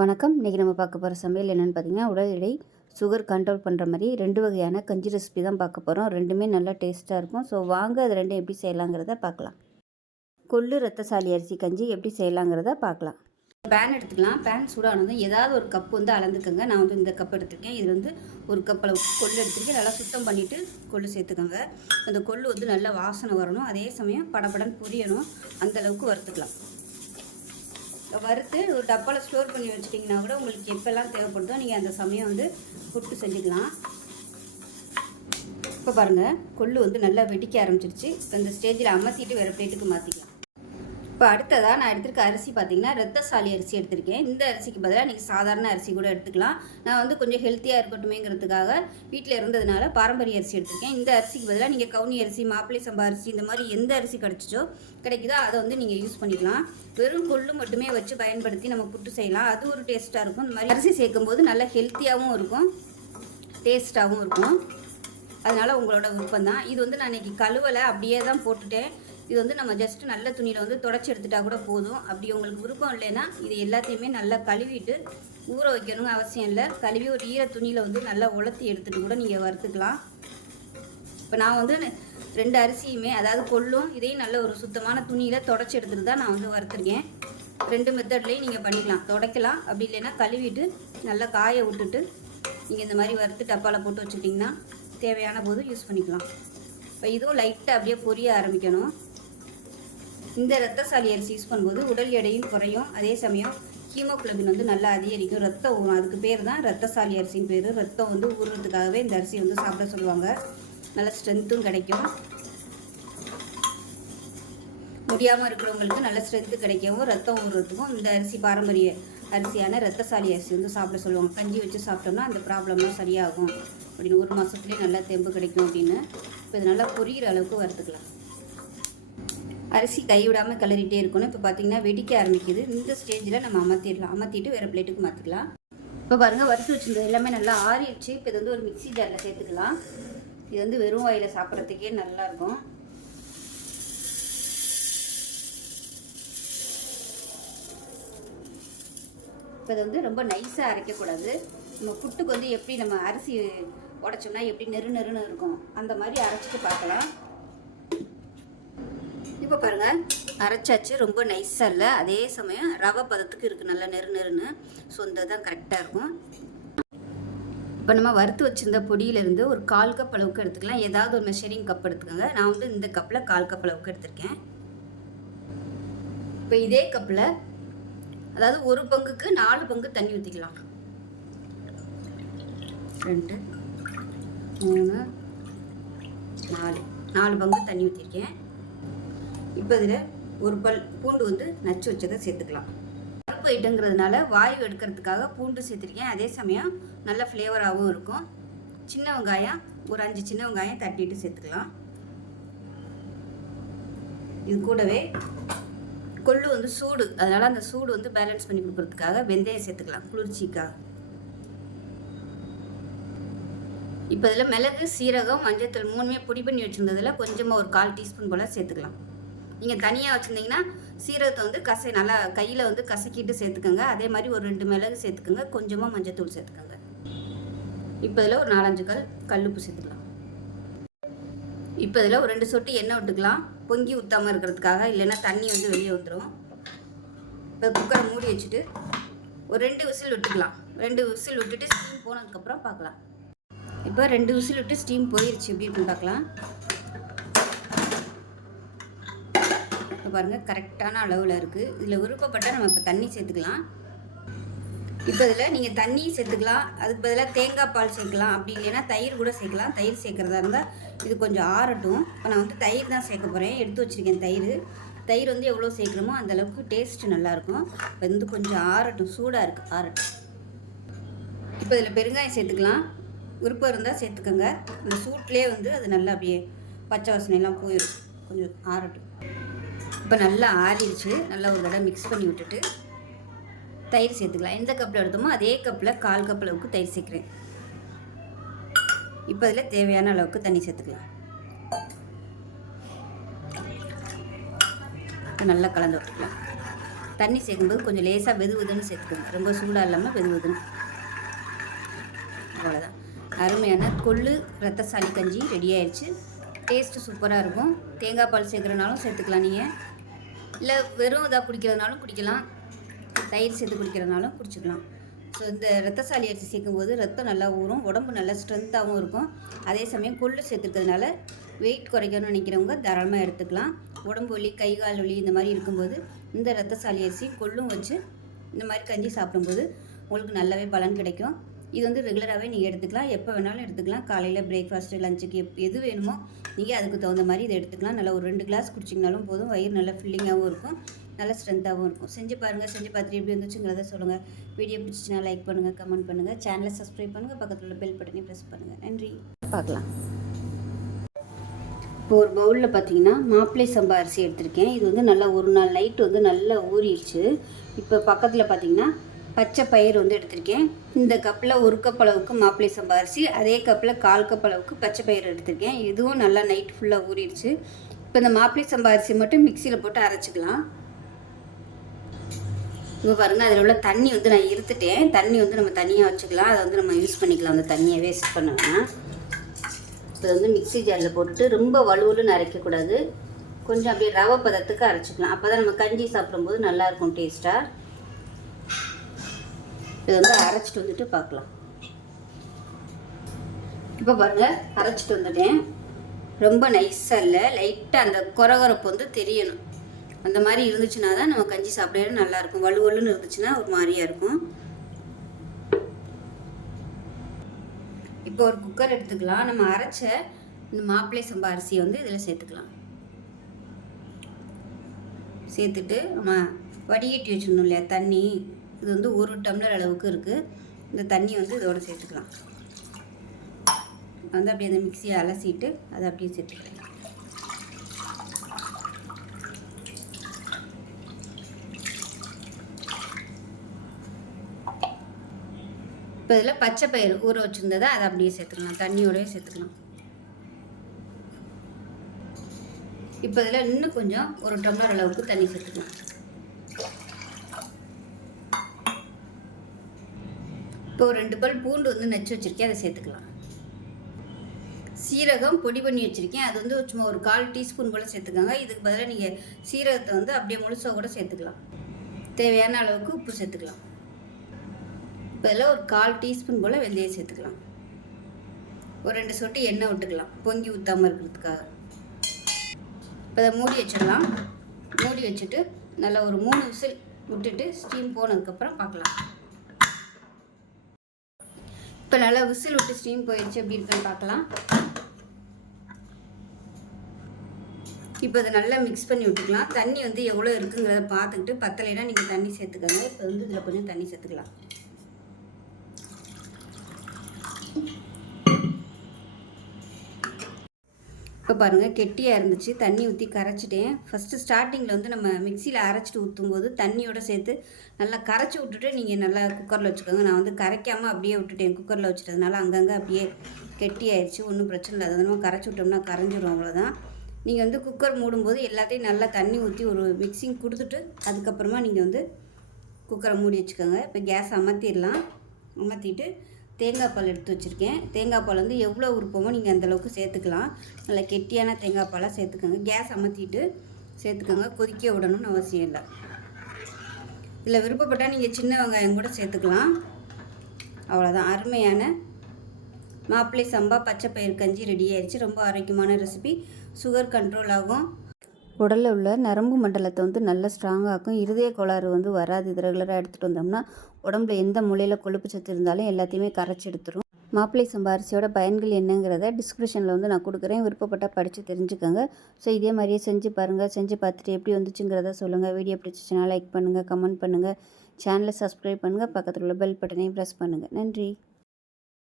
வணக்கம். இன்றைக்கி நம்ம பார்க்க போகிற சமையல் என்னென்னு பார்த்தீங்கன்னா உடல் எடை சுகர் கண்ட்ரோல் பண்ணுற மாதிரி ரெண்டு வகையான கஞ்சி ரெசிபி தான் பார்க்க போகிறோம் ரெண்டுமே நல்லா டேஸ்ட்டாக இருக்கும். ஸோ வாங்க அது ரெண்டும் எப்படி செய்யலாங்கிறத பார்க்கலாம். கொள்ளு ரத்தசாலி அரிசி கஞ்சி எப்படி செய்யலாங்கிறத பார்க்கலாம். பேன் எடுத்துக்கலாம். பேன் சூடானதும் ஏதாவது ஒரு கப் வந்து அளந்துக்கோங்க. நான் வந்து இந்த கப் எடுத்திருக்கேன். இது வந்து ஒரு கப் அளவு கொள்ளு எடுத்துருக்கேன். நல்லா சுத்தம் பண்ணிவிட்டு கொள்ளு சேர்த்துக்கோங்க. அந்த கொள்ளு வந்து நல்லா வாசனை வரணும். அதே சமயம் படபடன்னு புரியணும். அந்த அளவுக்கு வறுத்துக்கலாம். வறுத்து ஒரு டப்பாவில் ஸ்டோர் பண்ணி வச்சிட்டிங்கன்னா கூட உங்களுக்கு எப்போல்லாம் தேவைப்படுதோ நீங்கள் அந்த சமயம் வந்து புட்டு செஞ்சுக்கலாம். இப்போ பாருங்கள் கொள்ளு வந்து நல்லா வெடிக்க ஆரம்பிச்சிருச்சு. இப்போ இந்த ஸ்டேஜில் அமர்த்திட்டு வேறு பிளேட்டுக்கு மாற்றிக்கலாம் இப்போ அடுத்ததாக நான் எடுத்திருக்க அரிசி பார்த்தீங்கன்னா ரத்தசாலி அரிசி எடுத்திருக்கேன். இந்த அரிசிக்கு பதிலாக நீங்கள் சாதாரண அரிசி கூட எடுத்துக்கலாம். நான் வந்து கொஞ்சம் ஹெல்த்தியாக இருக்கட்டுமேங்கிறதுக்காக வீட்டில் இருந்ததுனால பாரம்பரிய அரிசி எடுத்திருக்கேன். இந்த அரிசிக்கு பதிலாக நீங்கள் கவுனி அரிசி மாப்பிள்ளை சம்பா அரிசி இந்த மாதிரி எந்த அரிசி கிடச்சிச்சோ கிடைக்குதோ அதை வந்து நீங்கள் யூஸ் பண்ணிக்கலாம். வெறும் கொள்ளு மட்டுமே வச்சு பயன்படுத்தி நம்ம புட்டு செய்யலாம். அது ஒரு டேஸ்ட்டாக இருக்கும். இந்த மாதிரி அரிசி சேர்க்கும் போது நல்லா ஹெல்த்தியாகவும் இருக்கும். டேஸ்ட்டாகவும் இருக்கும். அதனால் உங்களோட விருப்பம் தான் இது வந்து நான் இன்றைக்கி கழுவலை அப்படியே தான் போட்டுட்டேன். இது வந்து நம்ம ஜஸ்ட் நல்ல துணியில் வந்து தொடச்சி எடுத்துட்டா கூட போதும். அப்படி உங்களுக்கு விருப்பம் இல்லைன்னா இது எல்லாத்தையுமே நல்லா கழுவிட்டு ஊற வைக்கணுங்க அவசியம் இல்லை. கழுவி ஒரு ஈர துணியில் வந்து நல்லா உலர்த்தி எடுத்துகிட்டு கூட நீங்கள் வறுத்துக்கலாம். இப்போ நான் வந்து ரெண்டு அரிசியுமே அதாவது கொள்ளும் இதையும் நல்ல ஒரு சுத்தமான துணியில் தொடச்சி எடுத்துகிட்டு தான் நான் வந்து வறுத்துருக்கேன். ரெண்டு மெத்தட்லேயும் நீங்கள் பண்ணிக்கலாம். துடைக்கலாம். அப்படி இல்லைன்னா கழுவிட்டு நல்லா காய விட்டுட்டு நீங்கள் இந்த மாதிரி வறுத்து டப்பாவில் போட்டு வச்சுட்டிங்கன்னா தேவையான போது யூஸ் பண்ணிக்கலாம். இப்போ இதுவும் லைட்டாக அப்படியே பொரிய ஆரம்பிக்கணும். இந்த ரத்தசாலி அரிசி யூஸ் பண்ணும்போது உடல் எடையும் குறையும். அதே சமயம் ஹீமோக்ளோபின் வந்து நல்லா அதிகரிக்கும். ரத்தம் ஊறும் அதுக்கு பேர் தான் ரத்தசாலி அரிசின்னு பேர். ரத்தம் வந்து ஊறுறதுக்காகவே இந்த அரிசி வந்து சாப்பிட சொல்லுவாங்க. நல்ல ஸ்ட்ரென்த்தும் கிடைக்கும். முடியாமல் இருக்கிறவங்களுக்கு நல்ல ஸ்ட்ரென்த்து கிடைக்கவும் ரத்தம் ஊறுறதுக்கும் இந்த அரிசி பாரம்பரிய அரிசியான ரத்தசாலி அரிசி வந்து சாப்பிட சொல்லுவாங்க. கஞ்சி வச்சு சாப்பிட்டோம்னா அந்த ப்ராப்ளம்லாம் சரியாகும். அப்படின்னு ஒரு மாதத்துலேயே நல்லா தெம்பு கிடைக்கும் அப்படின்னு. இப்போ இது நல்லா பொரியிற அளவுக்கு வறுத்துக்கலாம். அரிசி கைவிடாமல் கிளறிட்டே இருக்கணும். இப்போ பார்த்தீங்கன்னா வெடிக்க ஆரம்பிக்குது. இந்த ஸ்டேஜில் நம்ம அமர்த்திடலாம் அமர்த்திட்டு வேறு பிளேட்டுக்கு மாற்றிக்கலாம் இப்போ பாருங்கள் வறுத்து வச்சுருந்தது எல்லாமே நல்லா ஆறிடுச்சு. இப்போ இது வந்து ஒரு மிக்சி ஜாரில் சேர்த்துக்கலாம். இது வந்து வெறும் வாயில் சாப்பிட்றதுக்கே நல்லாயிருக்கும் இப்போ இதை வந்து ரொம்ப நைஸாக அரைக்கக்கூடாது. நம்ம புட்டுக்கு வந்து எப்படி நம்ம அரிசி உடச்சோம்னா எப்படி நெரு நெருன்னு இருக்கும். அந்த மாதிரி அரைச்சிட்டு பார்க்கலாம். இப்போ பாருங்கள் அரைச்சாச்சு. ரொம்ப நைஸாக இல்லை. அதே சமயம் ரவை பதத்துக்கு இருக்குது நல்லா நெரு நெருன்னு. ஸோ இந்த தான் கரெக்டாக இருக்கும். இப்போ நம்ம வறுத்து வச்சுருந்த பொடியிலேருந்து ஒரு கால் கப் அளவுக்கு எடுத்துக்கலாம். ஏதாவது ஒரு மெஷரிங் கப் எடுத்துக்கோங்க. நான் வந்து இந்த கப்பில் கால் கப் அளவுக்கு எடுத்திருக்கேன். இப்போ இதே கப்பில் அதாவது ஒரு பங்குக்கு நாலு பங்கு தண்ணி ஊற்றிக்கலாம் ரெண்டு மூணு நாலு. நாலு பங்கு தண்ணி ஊற்றிருக்கேன் இப்போ இதில் ஒரு பல் பூண்டு வந்து நச்சு வச்சதை சேர்த்துக்கலாம். பருப்பு ஐட்டங்கிறதுனால வாயு எடுக்கிறதுக்காக பூண்டு சேர்த்துருக்கேன். அதே சமயம் நல்ல ஃப்ளேவராகவும் இருக்கும். சின்ன வெங்காயம் ஒரு அஞ்சு சின்ன வெங்காயம் தட்டிட்டு சேர்த்துக்கலாம். இது கூடவே கொள்ளு வந்து சூடு அதனால் அந்த சூடு வந்து பேலன்ஸ் பண்ணி கொடுக்குறதுக்காக வெந்தயம் சேர்த்துக்கலாம். குளிர்ச்சிக்காக இப்போ இதில் மிளகு சீரகம் மஞ்சத்தூள் மூணுமே பொடி பண்ணி வச்சுருந்ததில் கொஞ்சமாக ஒரு கால் டீஸ்பூன் போல் சேர்த்துக்கலாம். நீங்கள் தனியாக வச்சுருந்தீங்கன்னா சீரகத்தை வந்து கசை நல்லா கையில் வந்து கசக்கிட்டு சேர்த்துக்கோங்க. அதே மாதிரி ஒரு ரெண்டு மிளகு சேர்த்துக்கோங்க. கொஞ்சமாக மஞ்சத்தூள் சேர்த்துக்கோங்க. இப்போ இதில் ஒரு நாலஞ்சு கல் கல்லுப்பு சேர்த்துக்கலாம். இப்போ இதில் ஒரு ரெண்டு சொட்டு எண்ணெய் விட்டுக்கலாம். பொங்கி ஊற்றாமல் இருக்கிறதுக்காக. இல்லைன்னா தண்ணி வந்து வெளியே வந்துடும் இப்போ குக்கரை மூடி வச்சுட்டு ஒரு ரெண்டு விசில் விட்டுக்கலாம். ரெண்டு விசில் விட்டுட்டு ஸ்டீம் போனதுக்கப்புறம் பார்க்கலாம். இப்போ ரெண்டு விசில் விட்டு ஸ்டீம் போயிடுச்சு எப்படி இருக்குன்னு பார்க்கலாம் இப்போ பாருங்கள் கரெக்டான அளவில் இருக்குது இதில் விருப்பப்பட்டால் நம்ம இப்போ தண்ணி சேர்த்துக்கலாம். இப்போ இதில் நீங்கள் தண்ணி சேர்த்துக்கலாம். அதுக்கு பதிலாக தேங்காய் பால் சேர்க்கலாம். அப்படி இல்லைன்னா தயிர் கூட சேர்க்கலாம். தயிர் சேர்க்குறதா இருந்தால் இது கொஞ்சம் ஆறட்டும். இப்போ நான் வந்து தயிர் தான் சேர்க்க போகிறேன் எடுத்து வச்சுருக்கேன் தயிர். தயிர் வந்து எவ்வளோ சேர்க்குறோமோ அந்தளவுக்கு டேஸ்ட்டு நல்லாயிருக்கும் இப்போ வந்து கொஞ்சம் ஆறட்டும். சூடாக இருக்குது ஆறட்டும். இப்போ இதில் பெருங்காயம் சேர்த்துக்கலாம். விருப்பம் இருந்தால் சேர்த்துக்கோங்க. இந்த சூட்லேயே வந்து அது நல்லா அப்படியே பச்சை வாசனையெல்லாம் போயிடும் கொஞ்சம் ஆறட்டும். இப்போ நல்லா ஆறிடுச்சு. நல்லா ஒரு தடவை மிக்ஸ் பண்ணி விட்டுட்டு தயிர் சேர்த்துக்கலாம். எந்த கப்பில் எடுத்தோமோ அதே கப்பில் கால் கப் அளவுக்கு தயிர் சேர்க்குறேன். இப்போ அதில் தேவையான அளவுக்கு தண்ணி சேர்த்துக்கலாம். நல்லா கலந்து விட்டுக்கலாம். தண்ணி சேர்க்கும்போது கொஞ்சம் லேசாக வெது வெதுன்னு ரொம்ப சூடாக இல்லாமல் வெது வெதுன்னு. அவ்வளோதான் அருமையான கொள்ளு ரத்தசாலி கஞ்சி ரெடி ஆயிடுச்சு. டேஸ்ட்டு சூப்பராக இருக்கும். தேங்காய் பால் சேர்க்குறனாலும் சேர்த்துக்கலாம் நீங்கள் இல்லை வெறும் இதாக குடிக்கிறதுனாலும் குடிக்கலாம். தயிர் சேர்த்து குடிக்கிறதுனாலும் குடிச்சிக்கலாம். ஸோ இந்த ரத்தசாலி அரிசி சேர்க்கும்போது ரத்தம் நல்லா ஊறும் உடம்பு நல்லா ஸ்ட்ரென்த்தாகவும் இருக்கும். அதே சமயம் கொள்ளு சேர்த்துக்கிறதுனால வெயிட் குறைக்கணும்னு நினைக்கிறவங்க தாராளமாக எடுத்துக்கலாம். உடம்பு வலி கை கால் வலி இந்த மாதிரி இருக்கும்போது இந்த ரத்தசாலி அரிசி கொள்ளும் வச்சு இந்த மாதிரி கஞ்சி சாப்பிடும்போது உங்களுக்கு நல்லாவே பலன் கிடைக்கும். இது வந்து ரெகுலராகவே நீங்கள் எடுத்துக்கலாம். எப்போ வேணாலும் எடுத்துக்கலாம். காலையில் பிரேக்ஃபாஸ்ட்டு லஞ்சுக்கு எப் எது வேணுமோ நீங்கள் அதுக்கு தகுந்த மாதிரி இதை எடுத்துக்கலாம். நல்லா ஒரு ரெண்டு கிளாஸ் குடிச்சிங்கனாலும் போதும். வயிறு நல்லா ஃபில்லிங்காகவும் இருக்கும். நல்லா ஸ்ட்ரென்த்தாகவும் இருக்கும். செஞ்சு பாருங்கள் செஞ்சு பார்த்துட்டு எப்படி இருந்துச்சுங்கிறத சொல்லுங்கள் வீடியோ பிடிச்சிச்சுன்னா லைக் பண்ணுங்கள் கமெண்ட் பண்ணுங்கள் சேனலை சப்ஸ்கிரைப் பண்ணுங்கள் பக்கத்தில் உள்ள பெல் பட்டனையும் ப்ரெஸ் பண்ணுங்கள் நன்றி. பார்க்கலாம். இப்போ ஒரு பவுலில் பார்த்தீங்கன்னா மாப்பிளை சம்பா அரிசி எடுத்திருக்கேன். இது வந்து நல்லா ஒரு நாள் நைட்டு வந்து நல்லா ஊறிடுச்சு. இப்போ பக்கத்தில் பார்த்தீங்கன்னா பச்சை பயிர் வந்து எடுத்திருக்கேன். இந்த கப்பில் ஒரு கப் அளவுக்கு மாப்பிள்ளை சம்பா அரிசி அதே கப்பில் கால் கப் அளவுக்கு பச்சை பயிர் எடுத்திருக்கேன். இதுவும் நல்லா நைட் ஃபுல்லாக ஊறிடுச்சு. இப்போ இந்த மாப்பிளை சம்பா அரிசி மட்டும் மிக்சியில் போட்டு அரைச்சிக்கலாம். இங்கே பாருங்கள் அதில் உள்ள தண்ணி வந்து நான் இருத்துட்டேன். தண்ணி வந்து நம்ம தனியாக வச்சுக்கலாம். அதை வந்து நம்ம யூஸ் பண்ணிக்கலாம். அந்த தண்ணியை வேஸ்ட் பண்ணலாம் இப்போ வந்து மிக்ஸி ஜாரில் போட்டுட்டு ரொம்ப வலுவலுன்னு அரைக்கக்கூடாது. கொஞ்சம் அப்படியே ரவை பதத்துக்கு அரைச்சிக்கலாம். அப்போ தான் நம்ம கஞ்சி சாப்பிடும்போது நல்லாயிருக்கும் டேஸ்ட்டாக இது வந்து அரைச்சிட்டு வந்துட்டு பார்க்கலாம். இப்போ பாருங்கள் அரைச்சிட்டு வந்துட்டேன். ரொம்ப நைஸாக இல்லை. லைட்டாக அந்த கொரகொரப்பு வந்து தெரியணும். அந்த மாதிரி இருந்துச்சுன்னா தான் நம்ம கஞ்சி சாப்பிட நல்லாயிருக்கும். வலு வலுன்னு இருந்துச்சுன்னா ஒரு மாதிரியாக இருக்கும். இப்போ ஒரு குக்கர் எடுத்துக்கலாம். நம்ம அரைச்ச இந்த மாப்பிள்ளை சம்பா அரிசியை வந்து இதில் சேர்த்துக்கலாம். சேர்த்துட்டு நம்ம வடிகட்டி வச்சுருந்தோம் இல்லையா? தண்ணி. இது வந்து ஒரு டம்ளர் அளவுக்கு இருக்குது இந்த தண்ணி வந்து இதோடு சேர்த்துக்கலாம். வந்து அப்படியே அந்த மிக்சியை அலசிட்டு அதை அப்படியே சேர்த்துக்கலாம். இப்போ இதில் பச்சை பயிர் ஊற வச்சுருந்ததை அதை அப்படியே சேர்த்துக்கலாம். தண்ணியோடய சேர்த்துக்கலாம். இப்போ இதில் இன்னும் கொஞ்சம் ஒரு டம்ளர் அளவுக்கு தண்ணி சேர்த்துக்கலாம். இப்போ ஒரு ரெண்டு பல் பூண்டு வந்து நச்சு வச்சுருக்கேன் அதை சேர்த்துக்கலாம். சீரகம் பொடி பண்ணி வச்சுருக்கேன். அது வந்து சும்மா ஒரு கால் டீஸ்பூன் போல் சேர்த்துக்கோங்க. இதுக்கு பதிலாக நீங்கள் சீரகத்தை வந்து அப்படியே முழுசாக கூட சேர்த்துக்கலாம். தேவையான அளவுக்கு உப்பு சேர்த்துக்கலாம். இப்போ ஒரு கால் டீஸ்பூன் போல் வெந்தயம் சேர்த்துக்கலாம். ஒரு ரெண்டு சொட்டு எண்ணெய் விட்டுக்கலாம். பொங்கி ஊற்றாமல் இருக்கிறதுக்காக. இப்போ அதை மூடி வச்சிடலாம். மூடி வச்சுட்டு நல்லா ஒரு மூணு விசில் விட்டுட்டு ஸ்டீம் போனதுக்கப்புறம் பார்க்கலாம். இப்போ நல்லா விசில் விட்டு ஸ்டீம் போயிடுச்சு எப்படி இருக்குன்னு பார்க்கலாம். இப்போ அதை நல்லா மிக்ஸ் பண்ணி விட்டுக்கலாம். தண்ணி வந்து எவ்வளோ இருக்குங்கிறத பார்த்துக்கிட்டு பத்தலைனா நீங்கள் தண்ணி சேர்த்துக்கோங்க. இப்போ வந்து இதில் கொஞ்சம் தண்ணி சேர்த்துக்கலாம். இப்போ பாருங்கள் கெட்டியாக இருந்துச்சு. தண்ணி ஊற்றி கரைச்சிட்டேன். ஃபஸ்ட்டு ஸ்டார்டிங்கில் வந்து நம்ம மிக்சியில் அரைச்சிட்டு ஊற்றும் போது தண்ணியோடு சேர்த்து நல்லா கரைச்சி விட்டுட்டு நீங்கள் நல்லா குக்கரில் வச்சுக்கோங்க. நான் வந்து கரைக்காமல் அப்படியே விட்டுட்டேன். குக்கரில் வச்சுட்டதுனால அங்கங்கே அப்படியே கெட்டி ஆயிடுச்சு ஒன்றும் பிரச்சனை இல்லை. அதனால் கரைச்சி விட்டோம்னா கரைஞ்சிரும் அவ்வளோதான் நீங்கள் வந்து குக்கர் மூடும்போது எல்லாத்தையும் நல்லா தண்ணி ஊற்றி ஒரு மிக்சிங் கொடுத்துட்டு அதுக்கப்புறமா நீங்கள் வந்து குக்கரை மூடி வச்சுக்கோங்க. இப்போ கேஸ் அமர்த்திடலாம். அமர்த்திட்டு தேங்காய் பால் எடுத்து வச்சுருக்கேன். தேங்காய் பால் வந்து எவ்வளோ உருப்பமோ நீங்கள் அந்தளவுக்கு சேர்த்துக்கலாம். நல்லா கெட்டியான தேங்காய் பாலாக சேர்த்துக்கோங்க. கேஸ் அமர்த்திட்டு சேர்த்துக்கோங்க. கொதிக்க விடணும்னு அவசியம் இல்லை. இதில் விருப்பப்பட்டால் நீங்கள் சின்ன வெங்காயம் கூட சேர்த்துக்கலாம். அவ்வளோதான் அருமையான மாப்பிள்ளை சம்பா பச்சை பயிர் கஞ்சி ரெடி ஆயிடுச்சு ரொம்ப ஆரோக்கியமான ரெசிபி சுகர் கண்ட்ரோல் ஆகும். உடலில் உள்ள நரம்பு மண்டலத்தை வந்து நல்லா ஸ்ட்ராங்காகும் இருதய கோளாறு வந்து வராது. இது ரெகுலராக எடுத்துகிட்டு வந்தோம்னா உடம்புல எந்த மூலையில் கொழுப்பு சத்து இருந்தாலும் எல்லாத்தையுமே கரைச்சி எடுத்துரும். மாப்பிள்ளை சம்பா அரிசியோட பயன்கள் என்னங்கிறத டிஸ்கிரிப்ஷனில் வந்து நான் கொடுக்குறேன். விருப்பப்பட்டால் படித்து தெரிஞ்சுக்கோங்க. ஸோ இதே மாதிரியே செஞ்சு பாருங்கள் செஞ்சு பார்த்துட்டு எப்படி வந்துச்சுங்கிறத சொல்லுங்கள் வீடியோ பிடிச்சிச்சுன்னா லைக் பண்ணுங்கள் கமெண்ட் பண்ணுங்கள் சேனலை சப்ஸ்கிரைப் பண்ணுங்கள் பக்கத்தில் உள்ள பெல் பட்டனையும் ப்ரெஸ் பண்ணுங்கள் நன்றி.